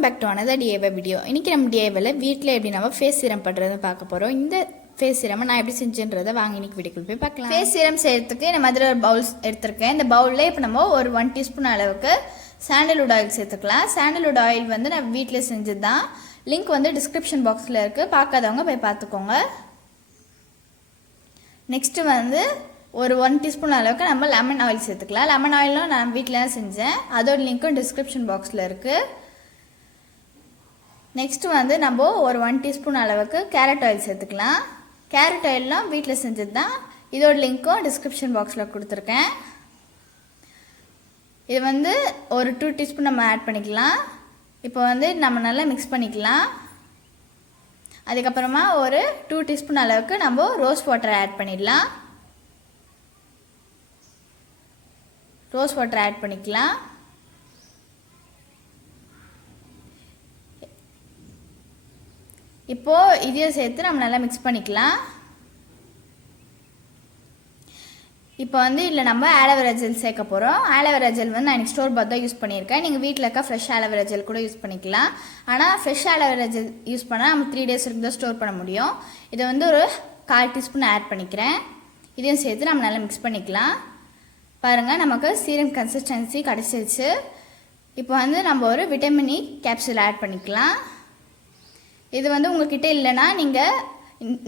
Welcome back to another DIY video. இன்றைக்கி நம்ம DIYல வீட்டில் எப்படி நம்ம ஃபேஸ் சீரம் பண்ணுறது பார்க்க போகிறோம். இந்த ஃபேஸ் சீரம் நான் எப்படி செஞ்சுன்றதை வாங்க இன்றைக்கி வீடியோக்குள்ள போய் பார்க்கலாம். ஃபேஸ் சீரம் செய்கிறதுக்கு இந்த மாதிரி ஒரு பவுல்ஸ் எடுத்திருக்கேன். இந்த பவுலில் இப்போ நம்ம ஒரு 1 டீஸ்பூன் அளவுக்கு சாண்டல்வுட் ஆயில் சேர்த்துக்கலாம். சாண்டல்வுட் ஆயில் வந்து நான் வீட்டில் செஞ்சது தான். லிங்க் வந்து டிஸ்கிரிப்ஷன் பாக்ஸில் இருக்குது, பார்க்காதவங்க போய் பார்த்துக்கோங்க. நெக்ஸ்ட்டு வந்து ஒரு 1 டீஸ்பூன் அளவுக்கு நம்ம லெமன் ஆயில் சேர்த்துக்கலாம். லெமன் ஆயிலும் நான் வீட்டில் தான் செஞ்சேன், அதோட லிங்க்கும் டிஸ்கிரிப்ஷன் பாக்ஸில் இருக்குது. நெக்ஸ்ட்டு வந்து நம்ம ஒரு 1 டீஸ்பூன் அளவுக்கு கேரட் ஆயில் சேர்த்துக்கலாம். கேரட் ஆயில்லாம் வீட்டில் செஞ்சது தான், இதோட லிங்க்கும் டிஸ்கிரிப்ஷன் பாக்ஸில் கொடுத்துருக்கேன். இது வந்து ஒரு 2 டீஸ்பூன் நம்ம ஆட் பண்ணிக்கலாம். இப்போ வந்து நம்ம நல்லா மிக்ஸ் பண்ணிக்கலாம். அதுக்கப்புறமா ஒரு 2 டீஸ்பூன் அளவுக்கு நம்ம ரோஸ் வாட்டர் ஆட் பண்ணிடலாம். ரோஸ் வாட்டர் ஆட் பண்ணிக்கலாம். இப்போது இதையும் சேர்த்து நம்ம நல்லா மிக்ஸ் பண்ணிக்கலாம். இப்போ வந்து இதில் நம்ம ஆலோவேரா ஜெல் சேர்க்க போகிறோம். ஆலோவேரா ஜெல் வந்து நான் ஸ்டோர் பாத் தான் யூஸ் பண்ணியிருக்கேன். நீங்கள் வீட்டில் இருக்க ஃப்ரெஷ் ஆலோவேரா ஜெல் கூட யூஸ் பண்ணிக்கலாம். ஆனால் ஃப்ரெஷ் ஆலோவேரா ஜெல் யூஸ் பண்ணால் நம்ம 3 டேஸ் வரைக்கும் தான் ஸ்டோர் பண்ண முடியும். இதை வந்து ஒரு 1/4 டீஸ்பூன் ஆட் பண்ணிக்கிறேன். இதையும் சேர்த்து நம்ம நல்லா மிக்ஸ் பண்ணிக்கலாம். பாருங்கள், நமக்கு சீரம் கன்சிஸ்டன்சி கிடச்சிருச்சு. இப்போ வந்து நம்ம ஒரு விட்டமின் இ கேப்சூல் ஆட் பண்ணிக்கலாம். இது வந்து உங்கள்கிட்ட இல்லைன்னா நீங்கள்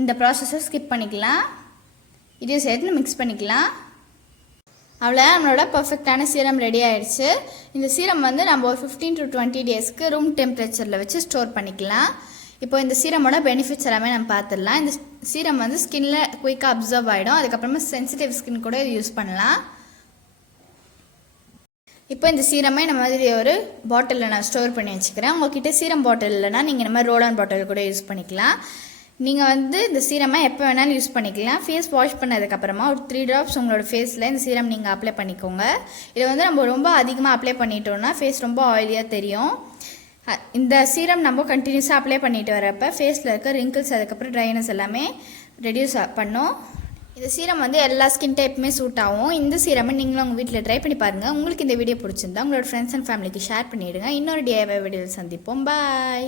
இந்த ப்ராசஸை ஸ்கிப் பண்ணிக்கலாம். இதையும் சேர்த்து மிக்ஸ் பண்ணிக்கலாம். அவ்வளோ நம்மளோட பர்ஃபெக்டான சீரம் ரெடி ஆகிடுச்சு. இந்த சீரம் வந்து நம்ம ஒரு 15 to 20 டேஸ்க்கு ரூம் டெம்பரேச்சரில் வச்சு ஸ்டோர் பண்ணிக்கலாம். இப்போ இந்த சீரமோட பெனிஃபிட்ஸ் எல்லாமே நம்ம பார்த்துடலாம். இந்த சீரம் வந்து ஸ்கின்ல குயிக்காக அப்சர்வ் ஆகிடும். அதுக்கப்புறமா சென்சிட்டிவ் ஸ்கின் கூட இது யூஸ் பண்ணலாம். இப்போ இந்த சீரமே இந்த மாதிரி ஒரு பாட்டிலில் நான் ஸ்டோர் பண்ணி வச்சுக்கிறேன். உங்கள்கிட்ட சீரம் பாட்டில் இல்லைனா நீங்கள் இந்த மாதிரி ரோலான் பாட்டில் கூட யூஸ் பண்ணிக்கலாம். நீங்கள் வந்து இந்த சீரமை எப்போ வேணாலும் யூஸ் பண்ணிக்கலாம். ஃபேஸ் வாஷ் பண்ணதுக்கப்புறமா ஒரு 3 ட்ராப்ஸ் உங்களோட ஃபேஸில் இந்த சீரம் நீங்கள் அப்ளை பண்ணிக்கோங்க. இதை வந்து நம்ம ரொம்ப அதிகமாக அப்ளை பண்ணிட்டோம்னா ஃபேஸ் ரொம்ப ஆயிலியாக தெரியும். இந்த சீரம் நம்ம கண்டினியூஸாக அப்ளை பண்ணிட்டு வரப்போ ஃபேஸில் இருக்க ரிங்கிள்ஸ் அதுக்கப்புறம் ட்ரைனஸ் எல்லாமே ரெடியூஸ் பண்ணும். இந்த சீரம் வந்து எல்லா ஸ்கின் டைப்புமே சூட் ஆகும். இந்த சீரமை நீங்களும் உங்கள் வீட்டில் ட்ரை பண்ணி பாருங்கள். உங்களுக்கு இந்த வீடியோ பிடிச்சிருந்தா உங்களோட ஃப்ரெண்ட்ஸ் அண்ட் ஃபேமிலிக்கு ஷேர் பண்ணிவிடுங்க. இன்னொரு DIY வீடியோவில் சந்திப்போம். பாய்.